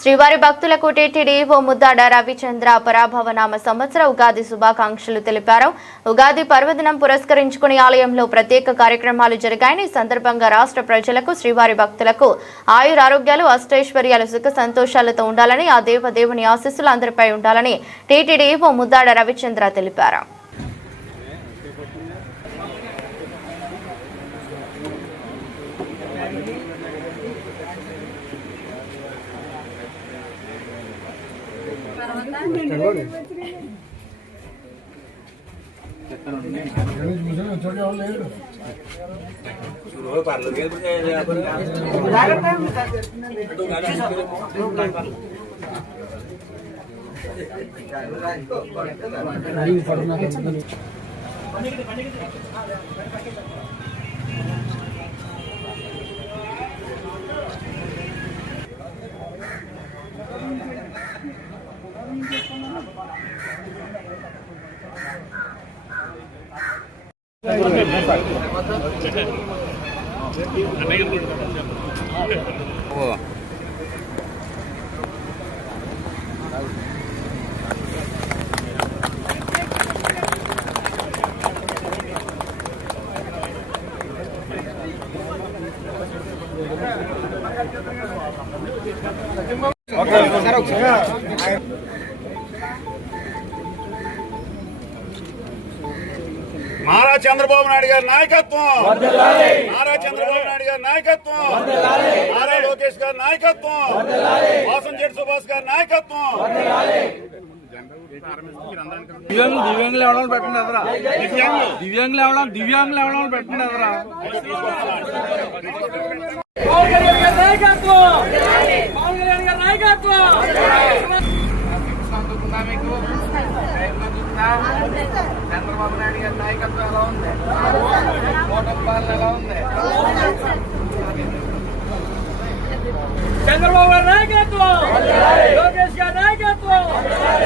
శ్రీవారి భక్తులకు టీటీడీ ఓ ముద్దాడ రవిచంద్ర పరాభవనామ సంవత్సర ఉగాది శుభాకాంక్షలు తెలిపారు. ఉగాది పర్వదినం పురస్కరించుకుని ఆలయంలో ప్రత్యేక కార్యక్రమాలు జరిగాయని. ఈ సందర్భంగా రాష్ట్ర ప్రజలకు శ్రీవారి భక్తులకు ఆయురారోగ్యాలు అష్టైశ్వర్యాలు సుఖ సంతోషాలతో ఉండాలని, ఆ దేవదేవుని ఆశీస్సులు అందరిపై ఉండాలని టీటీడీ ఓ ముద్దాడ రవిచంద్ర తెలిపారు. నారా చంద్రబాబు నాయుడు గారి నాయకత్వం, నారా చంద్రబాబు నాయుడు గారి నాయకత్వం, నారా లోకేష్ గారి నాయకత్వం, వాసంశెట్టి సుభాష్ గారి నాయకత్వం. దివ్యాంగులు ఎవరో పెట్టండి ఎదరా, దివ్యాంగులు ఎవరో పెట్టండి ఎదరా. చంద్రబాబు నాయుడు గారి నాయకత్వం ఎలా ఉంది, కూటమి పాలన ఎలా ఉంది, చంద్రబాబు గారి నాయకత్వం, లోకేష్ గారి నాయకత్వం,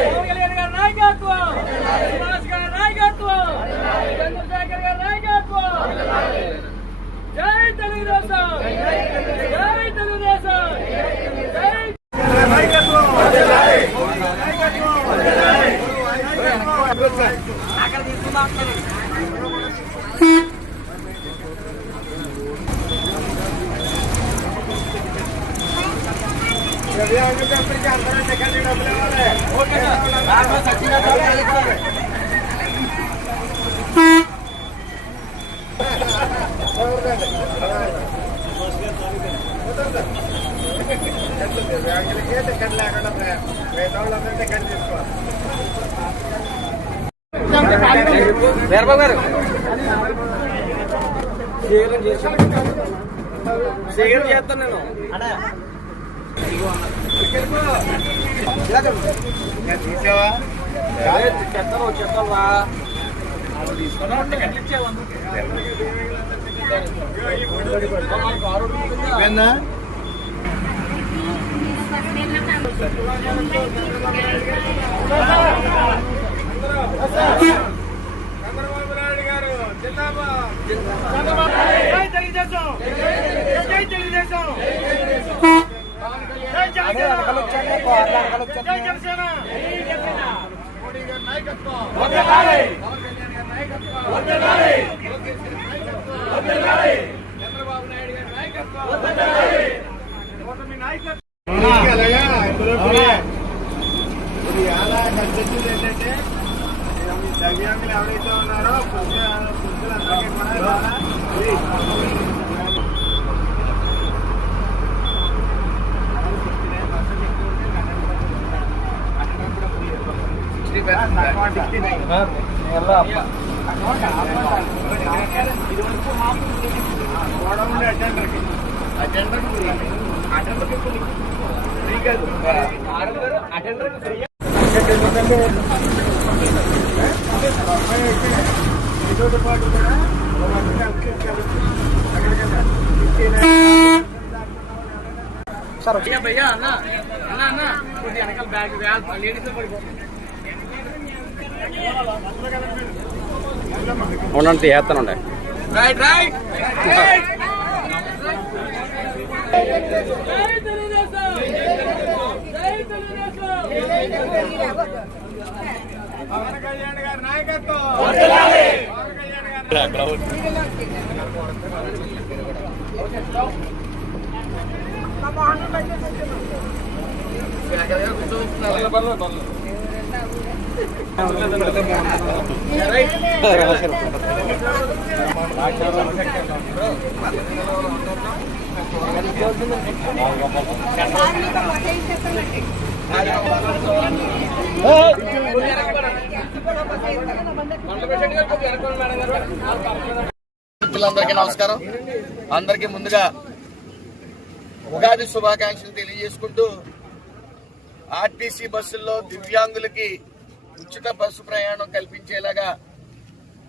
పవన్ కళ్యాణ్ గారి నాయకత్వం, సుభాష్ గారి నాయకత్వం, చంద్రశేఖర్ గారి నాయకత్వం. జై తెలుగుదేశం, జై తెలుగుదేశం, జై నాయకత్వం. వీరబాబు గారు సేకరణ చేస్తాను నేను. చెప్తాను చెప్తావా చంద్రబాబు నాయుడు గారు జై తెలుగుదేశం, జై తెలుగుదేశం, జై జనసేన, మోడీ గారి నాయకత్వం, పవన్ కళ్యాణ్ గారి నాయకత్వం, చంద్రబాబు నాయుడు గారి నాయకత్వం, కూటమి నాయకత్వం. ఏంటంటే దివ్యాంగులు ఎవరైతే ఉన్నారో పాటు కూడా సార్ భయ్యా అన్న అన్న అన్న కొద్ది వెనకాల బ్యాగ్ లేడీస్ ఉండండి చేస్తానండి. రైట్ రైట్ పవన్ కళ్యాణ్ గారి నాయకత్వం. పవన్ కళ్యాణ్ గారి మిత్రులందరికీ నమస్కారం. అందరికీ ముందుగా ఉగాది శుభాకాంక్షలు తెలియజేసుకుంటూ ఆర్టీసీ బస్సుల్లో దివ్యాంగులకి ఉచిత బస్సు ప్రయాణం కల్పించేలాగా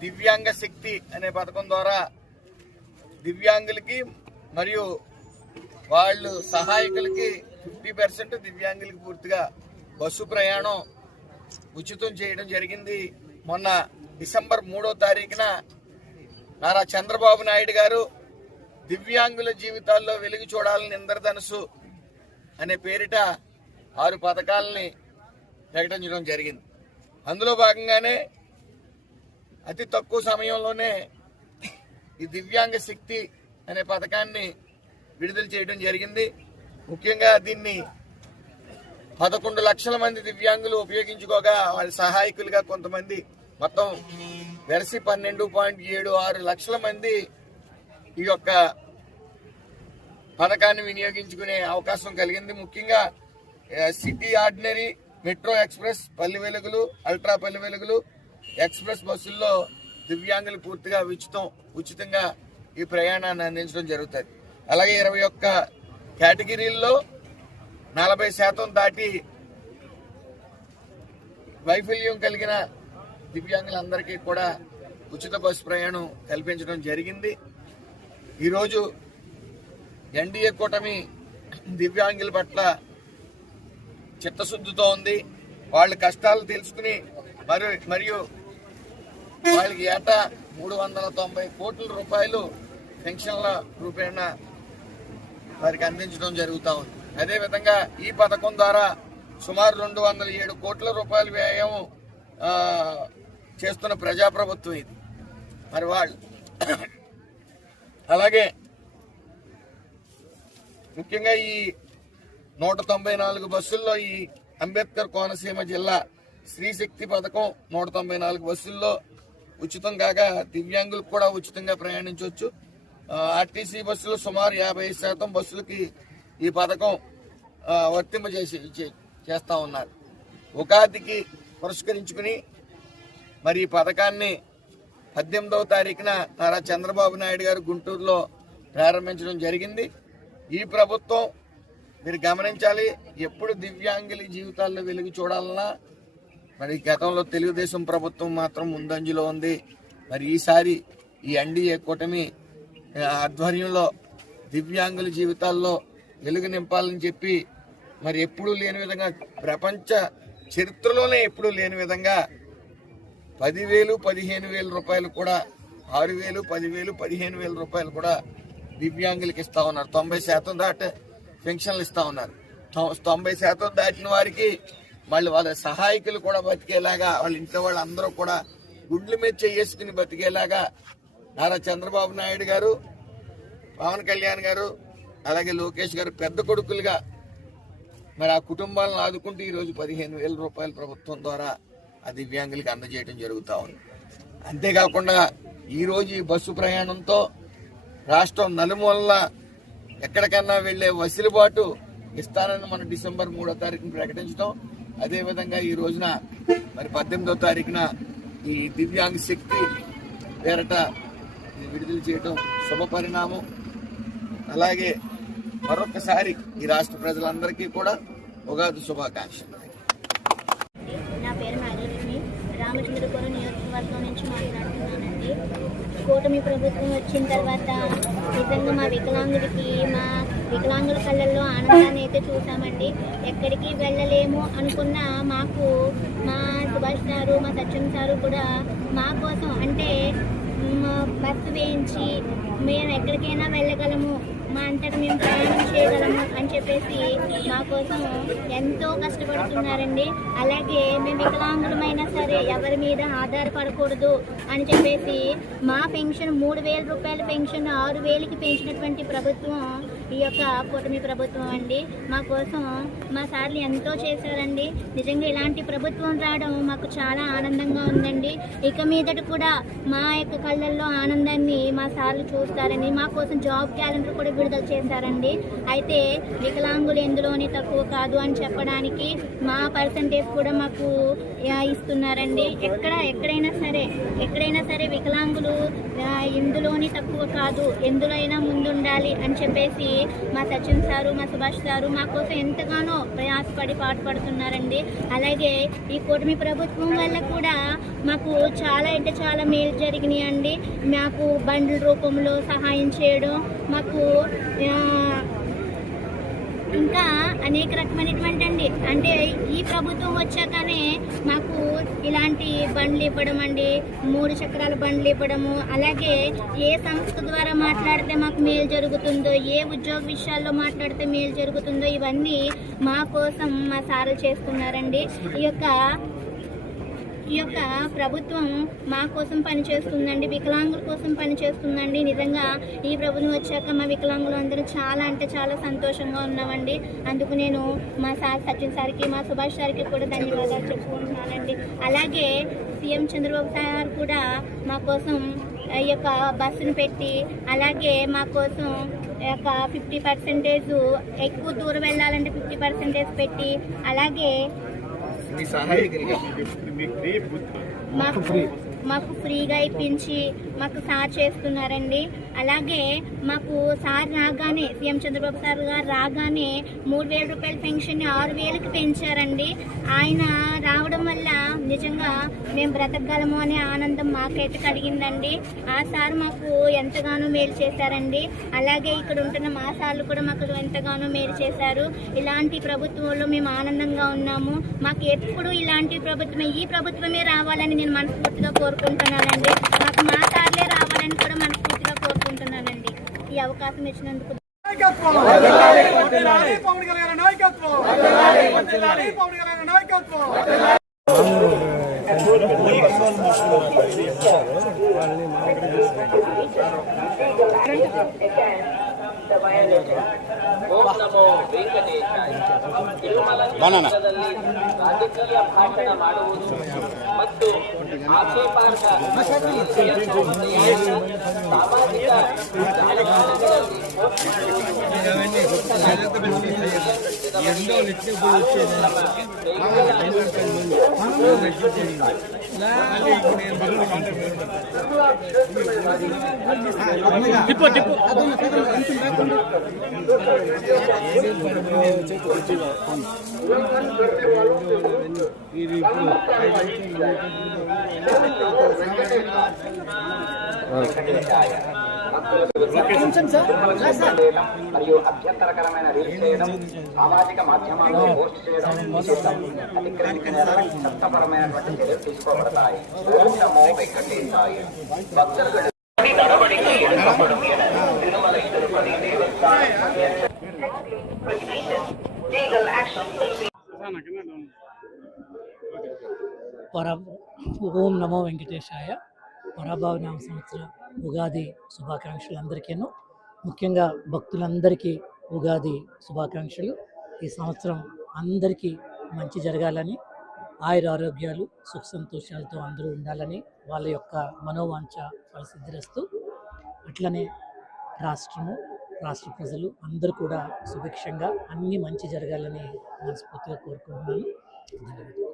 దివ్యాంగ శక్తి అనే పథకం ద్వారా దివ్యాంగులకి మరియు వాళ్ళు సహాయకులకి 50% దివ్యాంగులకి పూర్తిగా బస్సు ప్రయాణం ఉచితం చేయడం జరిగింది. మొన్న డిసెంబర్ 3వ తారీఖున నారా చంద్రబాబు నాయుడు గారు దివ్యాంగుల జీవితాల్లో వెలుగు చూడాలని ఇంద్రధనుసు అనే పేరిట 6 పథకాలని ప్రకటించడం జరిగింది. అందులో భాగంగానే అతి తక్కువ సమయంలోనే ఈ దివ్యాంగ శక్తి అనే పథకాన్ని విడుదల చేయడం జరిగింది. ముఖ్యంగా దీన్ని 11 లక్షల మంది దివ్యాంగులు ఉపయోగించుకోగా వాళ్ళ సహాయకులుగా కొంతమంది మొత్తం వెరసి 12.76 లక్షల మంది ఈ యొక్క పథకాన్ని వినియోగించుకునే అవకాశం కలిగింది. ముఖ్యంగా సిటీ ఆర్డినరీ, మెట్రో ఎక్స్ప్రెస్, పల్లె వెలుగులు, అల్ట్రా పల్లె వెలుగులు, ఎక్స్ప్రెస్ బస్సుల్లో దివ్యాంగులు పూర్తిగా ఉచితంగా ఈ ప్రయాణాన్ని అందించడం జరుగుతుంది. అలాగే 21 కేటగిరీల్లో 40% దాటి వైఫల్యం కలిగిన దివ్యాంగులందరికీ కూడా ఉచిత బస్సు ప్రయాణం కల్పించడం జరిగింది. ఈరోజు ఎన్డీఏ కూటమి దివ్యాంగుల పట్ల చిత్తశుద్ధితో ఉంది. వాళ్ళ కష్టాలు తెలుసుకుని మరియు వాళ్ళకి ఏటా 390 కోట్ల రూపాయలు పెన్షన్ల రూపేణ వారికి అందించడం జరుగుతూ ఉంది. అదేవిధంగా ఈ పథకం ద్వారా సుమారు 207 కోట్ల రూపాయల వ్యయం చేస్తున్న ప్రజాప్రభుత్వం ఇది. మరి వాళ్ళు అలాగే ముఖ్యంగా ఈ 194 బస్సుల్లో ఈ అంబేద్కర్ కోనసీమ జిల్లా శ్రీశక్తి పథకం 194 బస్సుల్లో ఉచితం కాగా దివ్యాంగులకు కూడా ఉచితంగా ప్రయాణించవచ్చు. ఆర్టీసీ బస్సులు సుమారు 55% బస్సులకి ఈ పథకం చేస్తా ఉన్నారు. ఉగాదికి పురస్కరించుకుని మరి ఈ పథకాన్ని 18వ తారీఖున నారా చంద్రబాబు నాయుడు గారు గుంటూరులో ప్రారంభించడం జరిగింది. ఈ ప్రభుత్వం మీరు గమనించాలి, ఎప్పుడు దివ్యాంగుల జీవితాల్లో వెలుగు చూడాలన్నా మరి గతంలో తెలుగుదేశం ప్రభుత్వం మాత్రం ముందంజలో ఉంది. మరి ఈసారి ఈ ఎన్డీఏ కూటమి ఆధ్వర్యంలో దివ్యాంగుల జీవితాల్లో వెలుగు నింపాలని చెప్పి మరి ఎప్పుడూ లేని విధంగా, ప్రపంచ చరిత్రలోనే ఎప్పుడూ లేని విధంగా 10,000, 15,000 రూపాయలు కూడా, 6,000, 10,000, 15,000 రూపాయలు కూడా దివ్యాంగులకి ఇస్తా ఉన్నారు. 90% దాటి పెన్షన్లు ఇస్తా ఉన్నారు. 90% దాటిన వారికి మళ్ళీ వాళ్ళ సహాయకులు కూడా బతికేలాగా, వాళ్ళ ఇంట్లో వాళ్ళందరూ కూడా గుండ్ల మీద చేసుకుని బతికేలాగా నారా చంద్రబాబు నాయుడు గారు, పవన్ కళ్యాణ్ గారు, అలాగే లోకేష్ గారు పెద్ద కొడుకులుగా మరి ఆ కుటుంబాలను ఆదుకుంటూ ఈరోజు 15,000 రూపాయల ప్రభుత్వం ద్వారా ఆ దివ్యాంగులకి అందజేయడం జరుగుతూ ఉంది. అంతేకాకుండా ఈరోజు ఈ బస్సు ప్రయాణంతో రాష్ట్రం నలుమూలల ఎక్కడికన్నా వెళ్లే వెసులుబాటు ఇస్తానని మనం డిసెంబర్ 3వ తారీఖున ప్రకటించడం, అదేవిధంగా ఈ రోజున మరి 18వ తారీఖున ఈ దివ్యాంగ శక్తి పేరట విడుదల చేయడం శుభ పరిణామం. అలాగే మరొకసారి ఈ రాష్ట్ర ప్రజలందరికీ కూడా ఉగాది శుభాకాంక్షలు. నా పేరు నాగలక్ష్మి, రామచంద్రపురం నియోజకవర్గం నుంచి మాట్లాడుతున్నానండి. కూటమి ప్రభుత్వం వచ్చిన తర్వాత నిజంగా మా వికలాంగుల కళ్ళల్లో ఆనందాన్ని అయితే చూసామండి. ఎక్కడికి వెళ్ళలేము అనుకున్న మాకు మా సుభాష్ సారు, మా సత్యం సారు కూడా మా కోసం అంటే బస్సు వేయించి మేము ఎక్కడికైనా వెళ్ళగలము, మా అంతటా మేము ప్రయాణం చేయగలము అని చెప్పేసి మా కోసం ఎంతో కష్టపడుతున్నారండి. అలాగే మేము వికలాంగులమైనా సరే ఎవరి మీద ఆధారపడకూడదు అని చెప్పేసి మా పెన్షన్ 3,000 రూపాయల పెన్షన్ 6,000కి పెంచినటువంటి ప్రభుత్వం ఈ యొక్క కూటమి ప్రభుత్వం అండి. మా కోసం మా సార్లు ఎంతో చేశారండి. నిజంగా ఇలాంటి ప్రభుత్వం రావడం మాకు చాలా ఆనందంగా ఉందండి. ఇక మీదట కూడా మా యొక్క కళ్ళల్లో ఆనందాన్ని మా సార్లు చూస్తారని మా కోసం జాబ్ క్యాలెండర్ కూడా విడుదల చేశారండి. అయితే వికలాంగులు ఎందులోని తక్కువ కాదు అని చెప్పడానికి మా పర్సంటేజ్ కూడా మాకు ఇస్తున్నారండి. ఎక్కడైనా సరే వికలాంగులు ఎందులోని తక్కువ కాదు, ఎందులో అయినా ముందుండాలి అని చెప్పేసి మా సచిన్ సారు, మా సుభాష్ సారు మా కోసం ఎంతగానో ప్రయాసపడి పాటుపడుతున్నారండి. అలాగే ఈ కూటమి ప్రభుత్వం వల్ల కూడా మాకు చాలా అంటే చాలా మేలు జరిగినాయి అండి. మాకు బండ్ల రూపంలో సహాయం చేయడం, మాకు ఇంకా అనేక రకమైనటువంటి అండి. అంటే ఈ ప్రభుత్వం వచ్చాకనే మాకు ఇలాంటి బండ్లు ఇవ్వడం అండి, 3 చక్రాల బండ్లు ఇవ్వడము, అలాగే ఏ సంస్థ ద్వారా మాట్లాడితే మాకు మేలు జరుగుతుందో, ఏ ఉద్యోగ విషయాల్లో మాట్లాడితే మేలు జరుగుతుందో ఇవన్నీ మా కోసం మా సార్లు చేస్తున్నారండి. ఈ యొక్క ప్రభుత్వం మా కోసం పనిచేస్తుందండి, వికలాంగుల కోసం పనిచేస్తుందండి. నిజంగా ఈ ప్రభుత్వం వచ్చాక మా వికలాంగులు అందరూ చాలా అంటే చాలా సంతోషంగా ఉన్నామండి. అందుకు నేను మా సార్ సచిన్ సార్కి, మా సుభాష్ సార్కి కూడా ధన్యవాదాలు చెప్పుకుంటున్నానండి. అలాగే సీఎం చంద్రబాబు సార్ కూడా మా కోసం ఈ యొక్క బస్సును పెట్టి, అలాగే మా కోసం యొక్క 50% ఎక్కువ దూరం వెళ్ళాలంటే 50% పెట్టి, అలాగే మాకు ఫ్రీగా ఇప్పించి మాకు సార్ చేస్తున్నారండి. అలాగే మాకు సార్ రాగానే, సీఎం చంద్రబాబు సార్ గారు రాగానే 3,000 రూపాయల పెన్షన్ 6,000కి పెంచారండి. ఆయన రావడం వల్ల నిజంగా మేము బ్రతకగలము అనే ఆనందం మాకైతే కలిగిందండి. ఆ సార్ మాకు ఎంతగానో మేలు చేశారండి. అలాగే ఇక్కడ ఉంటున్న మా సార్లు కూడా మాకు ఎంతగానో మేలు చేశారు. ఇలాంటి ప్రభుత్వంలో మేము ఆనందంగా ఉన్నాము. మాకు ఎప్పుడు ఇలాంటి ప్రభుత్వమే, ఈ ప్రభుత్వమే రావాలని నేను మనస్ఫూర్తిగా కోరుకుంటున్నానండి. మాకు మా సార్లే రావాలని కూడా మనస్ఫూర్తిగా కోరుకుంటున్నానండి. ఈ అవకాశం ఇచ్చినందుకు ರಾಜಕೀಯ ಭಾಷಣ ಮಾಡುವುದು ಮತ್ತು ಆಕ್ಷೇಪಾರ್ಹ ಸಾಮಾಜಿಕ ಜಾಲತಾಣಗಳಲ್ಲಿ మరియు అభ్యంతరకరమైన రీల్స్ చేయడం, సామాజిక మాధ్యమాల్లో పోస్ట్ చేయడం అతిక్రమించిన చట్టపరమైనటువంటి చర్యలు తీసుకోబడతాయి. నమో వెంకటేశాయ. భక్తులు నడవడికి ఎన్నుకోవడం తిరుమల తిరుపతి ఓం నమో వెంకటేశాయ. పరాభవనామ సంవత్సర ఉగాది శుభాకాంక్షలు అందరికీను, ముఖ్యంగా భక్తులందరికీ ఉగాది శుభాకాంక్షలు. ఈ సంవత్సరం అందరికీ మంచి జరగాలని, ఆయురారోగ్యాలు సుఖ సంతోషాలతో అందరూ ఉండాలని వాళ్ళ యొక్క మనోవాంఛ ఫలసిద్ధిరస్తూ, అట్లనే రాష్ట్రము, రాష్ట్ర ప్రజలు అందరూ కూడా సుభిక్షంగా అన్నీ మంచి జరగాలని మనస్ఫూర్తిగా కోరుకుంటున్నాను. ధన్యవాదాలు.